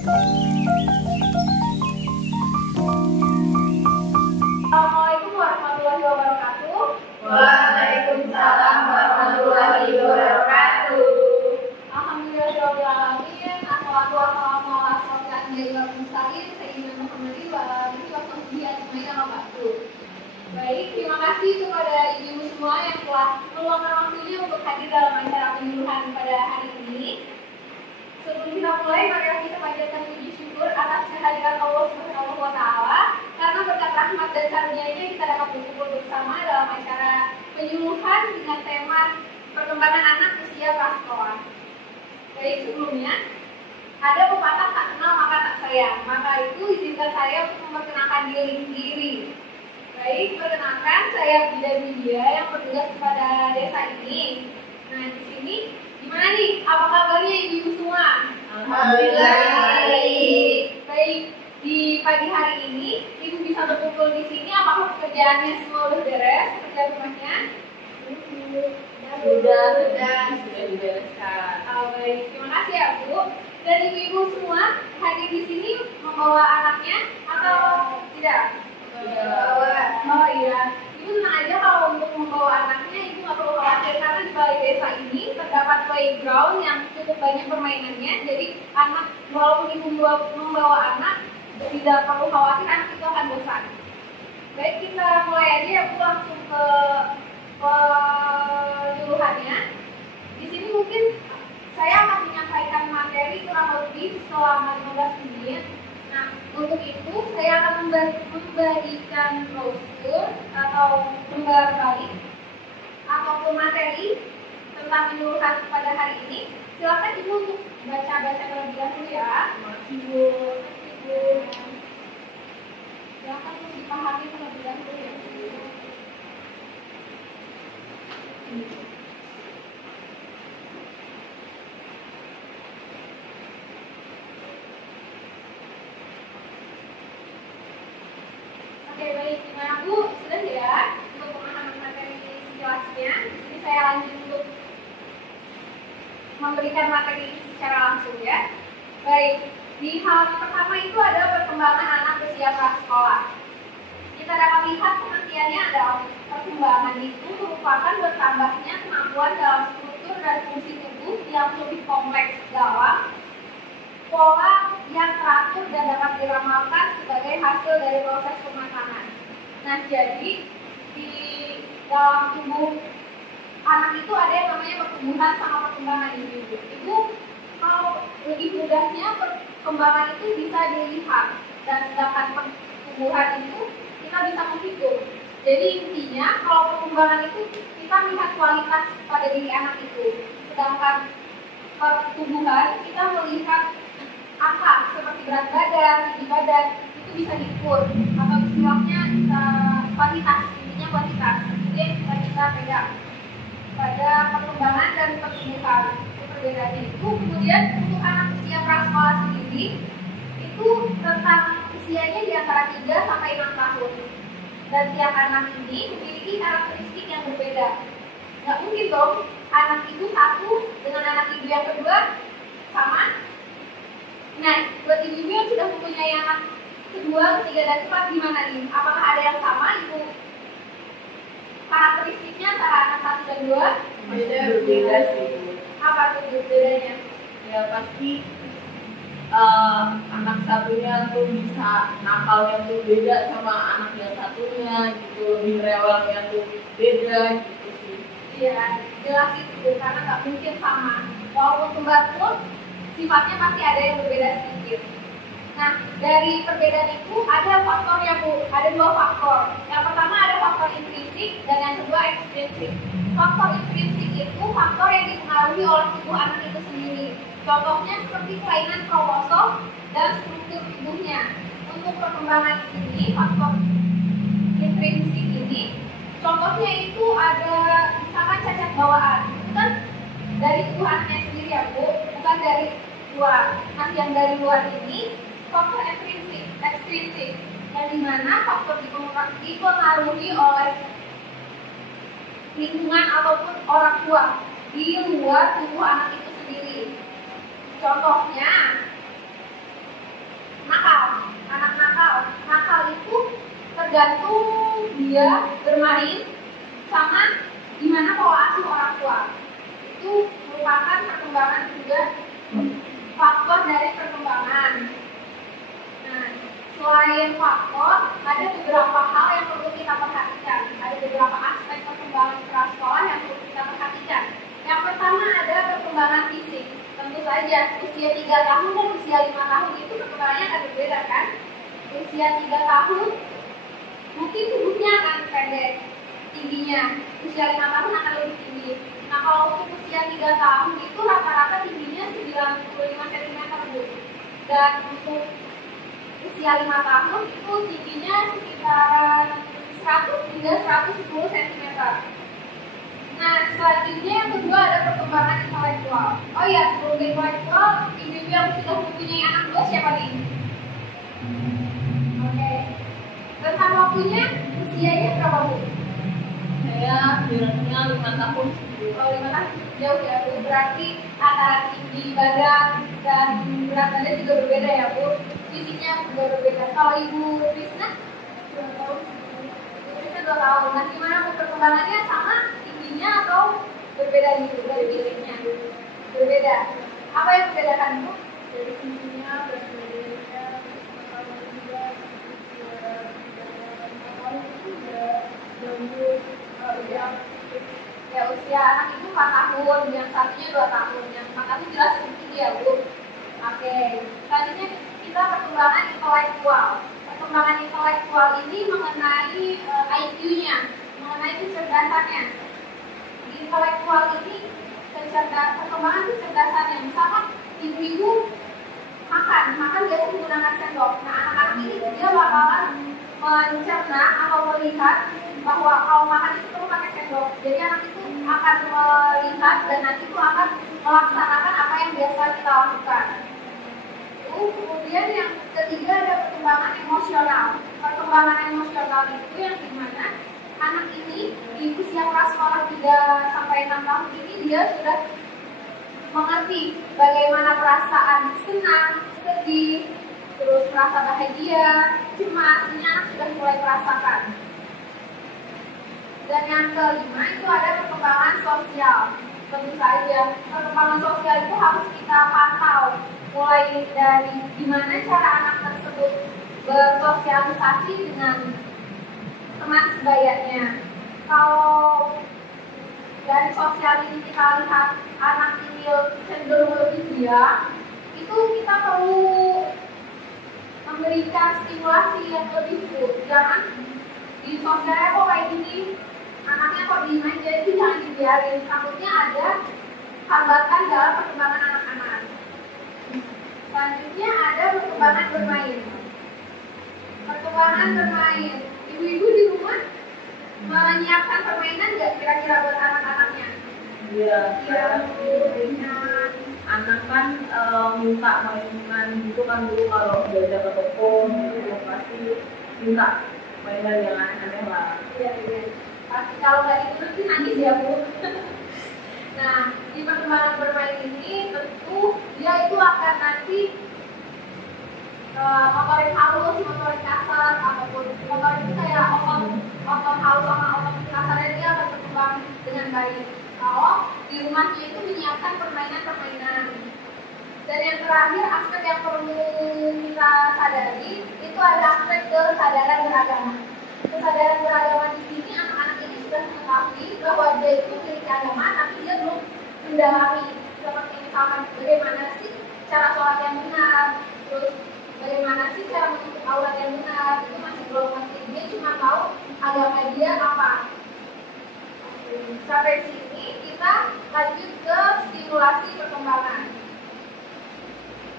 Assalamualaikum warahmatullahi wabarakatuh. Waalaikumsalam warahmatullahi wabarakatuh. Alhamdulillahirabbil alamin. Assalatu wassalamu ala asyrofil anbiya'i wal mursalin sayyidina Muhammadin wa alihi washabbihi ajmain amma ba'du. Baik, terima kasih kepada ibu semua yang telah meluangkan waktunya untuk hadir dalam acara penyuluhan pada hari ini. Sebelum kita mulai, mari kita panjatkan puji syukur atas kehadiran Allah Subhanahu wa taala karena berkat rahmat dan karunia-Nya kita dapat berkumpul bersama dalam acara penyuluhan dengan tema perkembangan anak usia prasekolah. Baik, sebelumnya ada pepatah tak kenal maka tak sayang. Maka itu izinkan saya untuk memperkenalkan diri. Baik, perkenalkan saya Bida Widya yang bertugas pada desa ini. Nah, di sini gimana nih? Apa kabarnya ibu semua? Alhamdulillah baik. Baik, di pagi hari ini ibu bisa berkumpul di sini. Apakah pekerjaannya semua udah beres? Pekerjaan rumahnya? Sudah dibereskan. Baik, terima kasih ya Bu. Dan ibu-ibu semua hadir di sini membawa anaknya atau tidak? Oh iya, ibu tenang aja kalau untuk membawa anaknya ibu nggak perlu khawatir karena di balai desa ini terdapat playground yang cukup banyak permainannya. Jadi anak walaupun ibu membawa anak tidak perlu khawatir anak itu akan bosan. Baik, kita mulai aja ya Bu, langsung ke penyuluhannya. Di sini mungkin saya akan menyampaikan materi kurang lebih selama 15 menit. Nah, untuk itu saya akan memberikan brosur atau lembar balik ataupun materi tentang penyuluhan pada hari ini. Silakan Ibu untuk baca-baca terlebih dahulu ya. Ibu. Silakan untuk dipahami terlebih dahulu ya. Oke, baik, gimana Bu? Sudah ya untuk pemahaman materi sejelasnya. Di sini saya lanjut untuk memberikan materi secara langsung ya. Baik, di halaman pertama itu ada perkembangan anak usia prasekolah. Kita dapat lihat pengertiannya adalah perkembangan itu merupakan bertambahnya kemampuan dalam struktur dan fungsi tubuh yang lebih kompleks dalam pola yang teratur dan dapat diramalkan sebagai hasil dari proses pematangan. Nah, jadi di dalam tubuh anak itu ada yang namanya pertumbuhan sama perkembangan individu. Itu kalau lebih mudahnya perkembangan itu bisa dilihat dan sedangkan pertumbuhan itu kita bisa menghitung. Jadi intinya kalau perkembangan itu kita melihat kualitas pada diri anak itu, sedangkan pertumbuhan kita melihat angka seperti berat badan, tinggi badan itu bisa diukur atau istilahnya bisa kuantitas, intinya kuantitas. Jadi yang kita bisa pegang pada perkembangan dan pertumbuhan itu perbedaannya itu. Kemudian untuk anak usia prasekolah sendiri itu tentang usianya di antara 3 sampai 6 tahun. Dan tiap anak ini memiliki karakteristik yang berbeda. Nggak mungkin dong anak ibu satu dengan anak ibu yang kedua sama. Nah, buat ibu yang sudah mempunyai anak kedua, ketiga, dan keempat gimana nih? Apakah ada yang sama ibu? Karakteristiknya antara anak 1 dan 2? Beda sih. Apa tuh bedanya? Ya pasti anak satunya tuh bisa nakalnya tuh beda sama anak yang satunya gitu, lebih rewelnya tuh beda gitu sih. Iya, jelas itu karena nggak mungkin sama. Walaupun kembar pun sifatnya pasti ada yang berbeda sedikit. Nah, dari perbedaan itu ada faktornya Bu, ada 2 faktor. Yang pertama ada faktor intrinsik dan yang kedua ekstrinsik. Faktor intrinsik itu faktor yang dipengaruhi oleh tubuh anak itu sendiri. Contohnya seperti kelainan kromosom dan struktur tubuhnya. Untuk perkembangan ini, faktor intrinsik ini, contohnya itu ada misalkan cacat bawaan. Itu kan dari tubuh anaknya sendiri ya Bu, bukan dari luar. Nah, yang dari luar ini faktor ekstrinsik, yang dimana faktor dipengaruhi oleh lingkungan ataupun orang tua di luar tubuh anak itu sendiri. Contohnya, tergantung dia bermain sama gimana pola asuh orang tua. Itu merupakan perkembangan juga faktor dari perkembangan. Nah, selain faktor, ada beberapa hal yang perlu kita perhatikan. Ada beberapa aspek perkembangan prasekolah yang perlu kita perhatikan. Yang pertama ada perkembangan fisik. Tentu saja usia 3 tahun dan usia 5 tahun itu perkembangannya akan berbeda kan? Usia 3 tahun mungkin tubuhnya akan pendek tingginya. Usia 5 tahun akan lebih tinggi. Nah, kalau untuk usia 3 tahun itu rata-rata tingginya 95 cm Bu. Dan untuk usia 5 tahun itu tingginya sekitar 100 hingga 110 cm. Nah, selanjutnya yang kedua ada perkembangan intelektual. Oh iya, sebelum intelektual, ibu-ibu yang sudah mempunyai anak dua siapa nih? Oke. Rentang waktunya usianya berapa Bu? Saya bilangnya 5 tahun. Kalau 5 tahun jauh ya Bu. Berarti antara tinggi badan dan berat badan juga berbeda ya Bu. Fisiknya juga berbeda. Kalau Ibu Krisna 2 tahun. Ibu Krisna 2 tahun. Nah, gimana Bu perkembangannya sama tingginya atau berbeda nih Bu dari fisiknya? Berbeda. Apa yang membedakan Bu? Dari tingginya, berat badannya, Ya usia anak itu 4 tahun, yang satunya 2 tahun, yang 4 tahun jelas lebih tinggi ya Bu. Oke, selanjutnya kita perkembangan intelektual. Perkembangan intelektual ini mengenai IQ-nya, mengenai kecerdasannya. Di intelektual ini perkembangan kecerdasannya. Misalkan ibu-ibu makan biasa menggunakan sendok. Nah, anak-anak ini dia bakalan mencerna atau melihat bahwa kalau makan itu perlu pakai sendok. Jadi anak itu akan melihat dan nanti itu akan melaksanakan apa yang biasa kita lakukan. Kemudian yang ketiga ada perkembangan emosional. Perkembangan emosional itu yang dimana anak ini di usia prasekolah 3 sampai 6 tahun ini dia sudah mengerti bagaimana perasaan senang, sedih, terus merasa bahagia, cemas, ini anak sudah mulai merasakan. Dan yang kelima itu ada perkembangan sosial. Tentu saja perkembangan sosial itu harus kita pantau, mulai dari gimana cara anak tersebut bersosialisasi dengan teman sebayanya. Kalau dari sosial ini kita lihat anak ini cenderung lebih diam, itu kita perlu memberikan stimulasi yang lebih full. Jangan di sosialnya kok kayak gini, anaknya kok diem aja, itu jangan dibiarin. Takutnya ada hambatan dalam perkembangan anak-anak. Selanjutnya ada perkembangan bermain. Perkembangan bermain. Ibu-ibu di rumah menyiapkan permainan nggak kira-kira buat anak-anaknya? Iya. Mainan. Anak kan minta mainan gitu kan dulu kalau diajak ke toko gitu pasti minta mainan yang aneh-aneh lah. Iya. Pasti kalau nggak diturutin nangis ya Bu. Nah, di perkembangan bermain ini tentu dia itu akan nanti motorik halus, motorik kasar, ataupun motorik itu kayak otot halus sama otot kasarnya dia akan berkembang dengan baik. Kalau di rumahnya itu menyiapkan permainan-permainan. Dan yang terakhir aspek yang perlu kita sadari itu ada aspek kesadaran beragama. Kesadaran beragama di sini anak-anak ini sudah mengetahui bahwa dia itu memiliki agama, tapi dia belum mendalami. Seperti misalkan bagaimana sih cara sholat yang benar, terus bagaimana sih cara menutup aurat yang benar, itu masih belum ngerti. Dia cuma tahu agama dia apa. Sampai sini kita lanjut ke stimulasi perkembangan.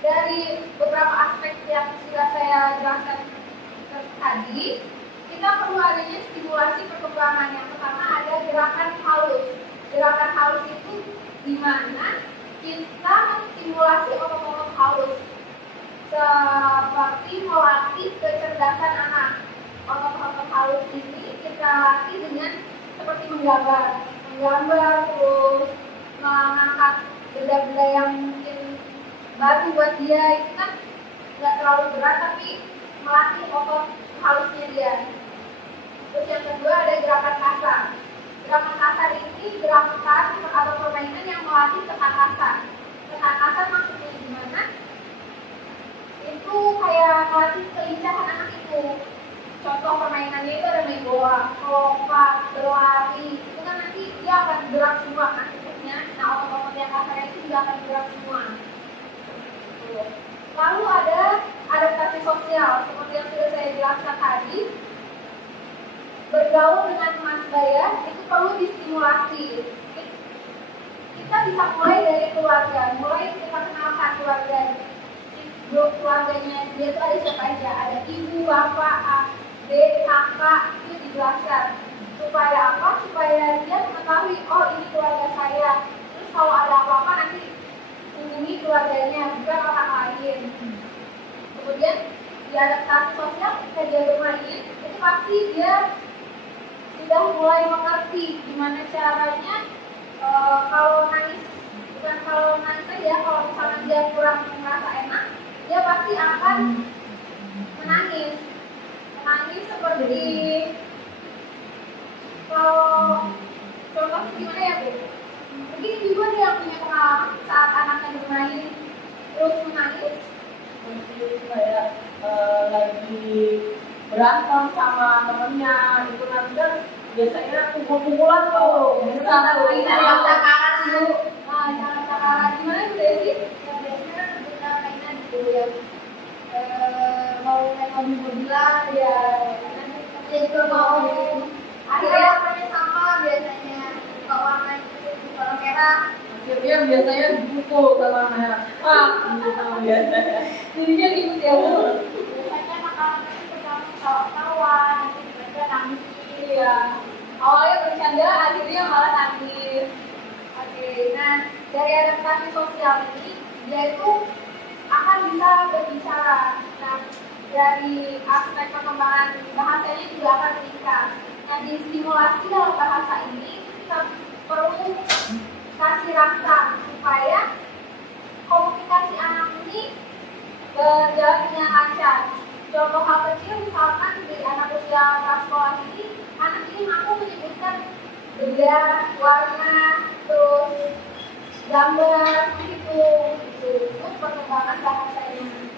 Dari beberapa aspek yang sudah saya jelaskan tadi, kita perlu adanya stimulasi perkembangan. Yang pertama ada gerakan halus. Gerakan halus itu di mana kita menstimulasi otot-otot halus, seperti melatih kecerdasan anak. Otot-otot halus ini kita latih dengan seperti menggambar, terus mengangkat benda-benda yang mungkin baru buat dia, itu kan nggak terlalu berat tapi melatih otot halusnya dia. Terus yang kedua ada gerakan kasar. Gerakan kasar ini gerakan atau permainan yang melatih tekan kasar. Tekan kasar maksudnya gimana? Itu kayak melatih kelincahan anak itu. Contoh permainannya itu ada main bola, lompat, berlari. Itu kan nanti dia akan gerak semua kan titiknya. Nah otot-otot yang kasar itu juga akan gerak semua. Lalu ada adaptasi sosial, seperti yang sudah saya jelaskan tadi. Bergaul dengan teman sebaya itu perlu distimulasi. Kita bisa mulai dari keluarga, mulai kita kenalkan keluarganya dia itu ada siapa aja, ada ibu, bapak, adik, kakak, itu dijelaskan. Supaya apa? Supaya dia mengetahui, oh ini keluarga saya. Terus kalau ada apa-apa nanti hubungi keluarganya, bukan orang lain. Kemudian di adaptasi sosial ketika dia bermain, itu pasti dia sudah mulai mengerti gimana caranya kalau nangis, bukan kalau nangis saja, kalau misalnya dia kurang merasa enak, dia pasti akan menangis. Menangis seperti kalau contoh gimana ya Bu? Mungkin juga dia punya pengalaman saat anaknya bermain terus menangis. Mungkin kayak lagi berantem sama temennya, itu nanti kan biasanya kumpul-kumpulan tuh. Misalnya mainan yang cakaran dulu. Nah, cakaran gimana Bu Desi? Ya biasanya kita mainan gitu ya. Mau naik mobil-mobilan ya. Nanti juga mau. Akhirnya warnanya sama biasanya. Kalau warna itu warna merah. akhirnya biasanya dipukul sama anak. Biasanya. Jadinya ribut ya Bu. Biasanya makanan itu pertama tawa-tawa, nanti tiba-tiba nangis ya. Awalnya bercanda, akhirnya malah nangis. Oke, nah dari adaptasi sosial ini dia itu akan bisa berbicara. Nah dari aspek perkembangan bahasanya juga akan meningkat. Nah di stimulasi dalam bahasa ini kita perlu kasih rangsang supaya komunikasi anak ini berjalan dengan lancar. Contoh hal kecil misalkan di anak usia prasekolah ini, anak ini mampu menyebutkan benda, warna, terus gambar, menghitung, itu perkembangan bahasa ini.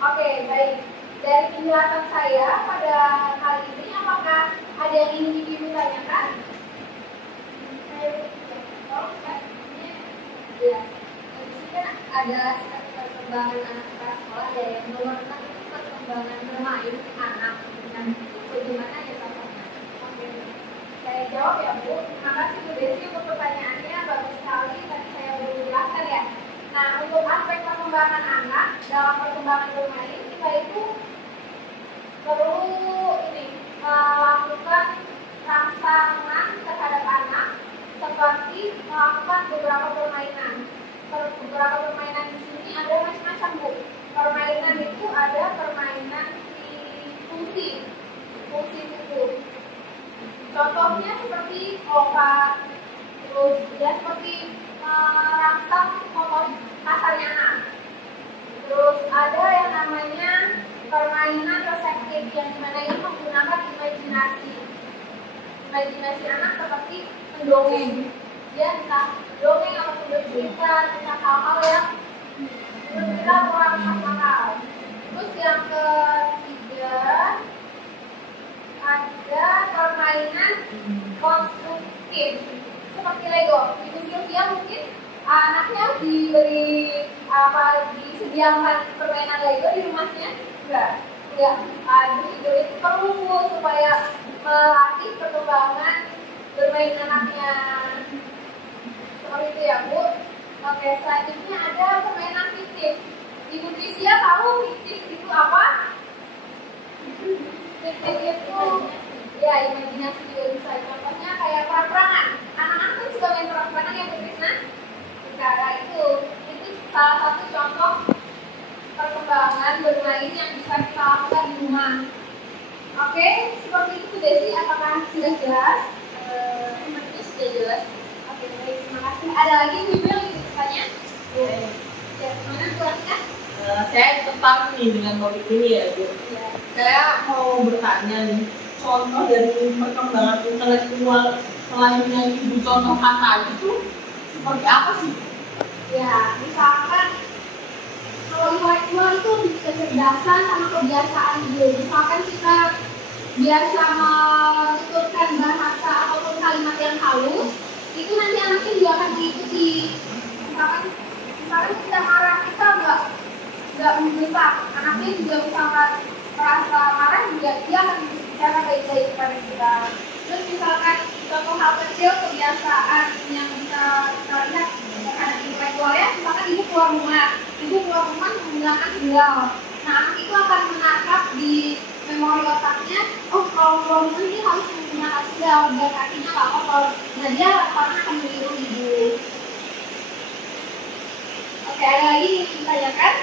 Oke, baik. Dari penjelasan saya pada kali ini, apakah ada yang ingin Ibu tanyakan? Ya, di sini kan ada perkembangan anak prasekolah ya, yang nomor 6 itu perkembangan bermain anak. Dan itu bagaimana ya contohnya? Oke, saya jawab ya Bu. Terima kasih Bu Desi untuk pertanyaannya, bagus sekali tadi saya belum jelaskan ya. Nah, untuk aspek perkembangan anak dalam perkembangan bermain kita itu perlu melakukan rangsangan terhadap anak seperti melakukan beberapa permainan. Beberapa permainan di sini ada macam-macam Bu. Permainan itu ada permainan fungsi buku. Contohnya seperti lompat, terus ya seperti merangsang motor kasarnya anak. Terus ada yang namanya permainan reseptif yang dimana ini menggunakan imajinasi anak seperti mendongeng. Dia entah dongeng atau bercerita tentang hal-hal yang menurut kita kurang masuk akal. Terus yang ketiga ada permainan konstruktif seperti Lego. Ibu Sylvia mungkin anaknya disediakan permainan Lego di rumahnya? Enggak. Ibu itu perlu supaya melatih perkembangan bermain anaknya. Seperti itu ya Bu. Oke, selanjutnya ada permainan fiktif. Ibu Tricia tahu fiktif itu apa? Fiktif itu ya imajinasi juga bisa. Contohnya kayak perang-perangan. Anak-anak kan suka main perang-perangan ya Bu Krisna? Sekarang itu salah satu contoh perkembangan bermain yang bisa kita lakukan di rumah. Oke, seperti itu Desi, apakah sudah jelas? Sepertinya sudah jelas. Oke, baik, terima kasih. Ada lagi Ibu yang ingin bertanya? Ya, mana tulisnya? Saya tertarik nih dengan topik ini ya Bu. Ya. Saya mau bertanya nih, contoh dari perkembangan intelektual selain yang ibu contohkan tadi itu seperti apa sih? Ya, misalkan kalau intelektual itu lebih kecerdasan sama kebiasaan dulu. Misalkan kita biasa menuturkan bahasa ataupun kalimat yang halus, itu nanti anaknya juga akan diikuti. Misalkan kita marah, kita nggak membentak, anaknya juga misalkan merasa marah juga dia akan bicara baik-baik kepada kita. Terus misalkan contoh hal kecil kebiasaan yang bisa kita lihat terhadap intelektual ya, misalkan ibu keluar rumah menggunakan sendal. Nah, anak itu akan menangkap di memori otaknya, oh kalau keluar rumah ini harus menggunakan sendal biar kakinya nggak kotor. Nah, dia karena akan meniru ibu. Oke, ada lagi yang ditanyakan?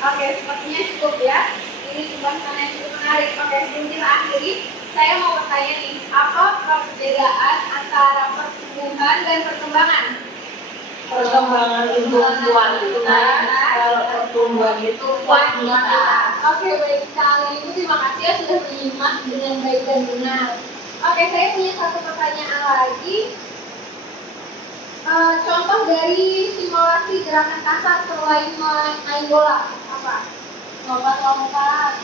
Oke, sepertinya cukup ya. Ini pembahasan yang cukup menarik. Oke, sebelum kita akhiri, saya mau bertanya nih, apa perbedaan antara pertumbuhan dan perkembangan? Perkembangan itu kuantitas, kalau pertumbuhan itu kuantitas. Oke, baik sekali. Ibu terima kasih ya sudah menyimak dengan baik dan benar. Oke, saya punya satu pertanyaan lagi. Contoh dari simulasi gerakan kasar selain main bola apa? Lompat-lompat,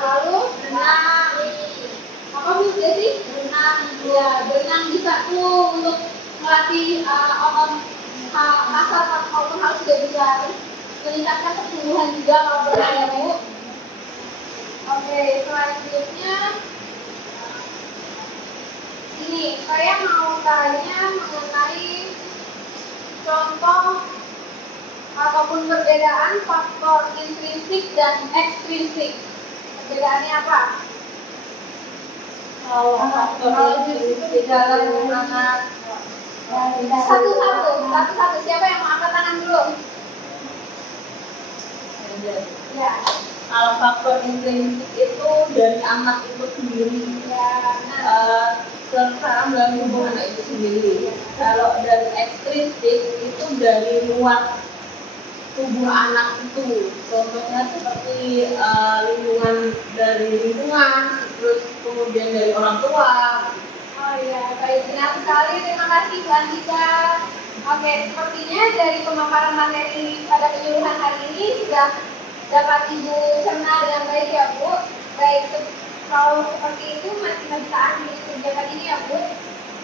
lalu berenang. Apa Bu Desi? Berenang. Ya, berenang bisa tuh untuk melatih otot kasar maupun hal sudah bisa meningkatkan pertumbuhan juga kalau berenang ya Bu. Oke, selanjutnya ini saya mau tanya mengenai contoh ataupun perbedaan faktor intrinsik dan ekstrinsik. Perbedaannya apa? Kalau faktor intrinsik dalam anak satu siapa yang mau angkat tangan dulu? Ya. Kalau faktor intrinsik itu dari anak itu sendiri. Ya. Sekarang dalam hubungan anak itu sendiri. Kalau dari ekstrinsik itu dari luar tubuh anak itu. Contohnya seperti lingkungan dari lingkungan, terus kemudian dari orang tua. Oh iya, baik, benar sekali. Terima kasih Bu Andika. Oke, sepertinya dari pemaparan materi pada penyuluhan hari ini sudah dapat Ibu cerna dengan baik ya Bu. Baik, kalau seperti itu masih bisa ambil kegiatan ini ya Bu.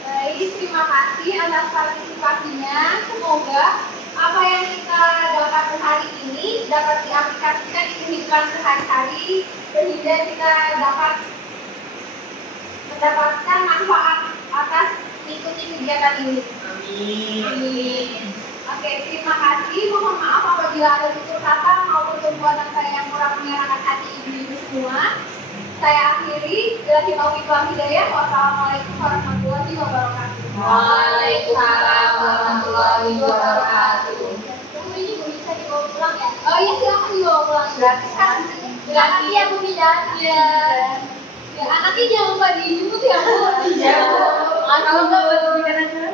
Baik, terima kasih atas partisipasinya. Semoga apa yang kita dapatkan hari ini dapat diaplikasikan di kehidupan sehari-hari sehingga kita dapat mendapatkan manfaat atas mengikuti kegiatan ini. Amin. Oke, terima kasih. Mohon maaf apabila ada tutur kata maupun perbuatan saya yang kurang menyenangkan hati ibu-ibu semua. Saya akhiri. Bila taufiq wal hidayah. Wassalamualaikum warahmatullahi wabarakatuh. Waalaikumsalam warahmatullahi wabarakatuh. Ini bisa dibawa pulang ya? Oh iya, silakan dibawa pulang. Gratis kan? Gratis ya Bu Bidan. Ya. Ya, anaknya jangan lupa dijemput ya Bu. Kalau nggak buat bikin acara.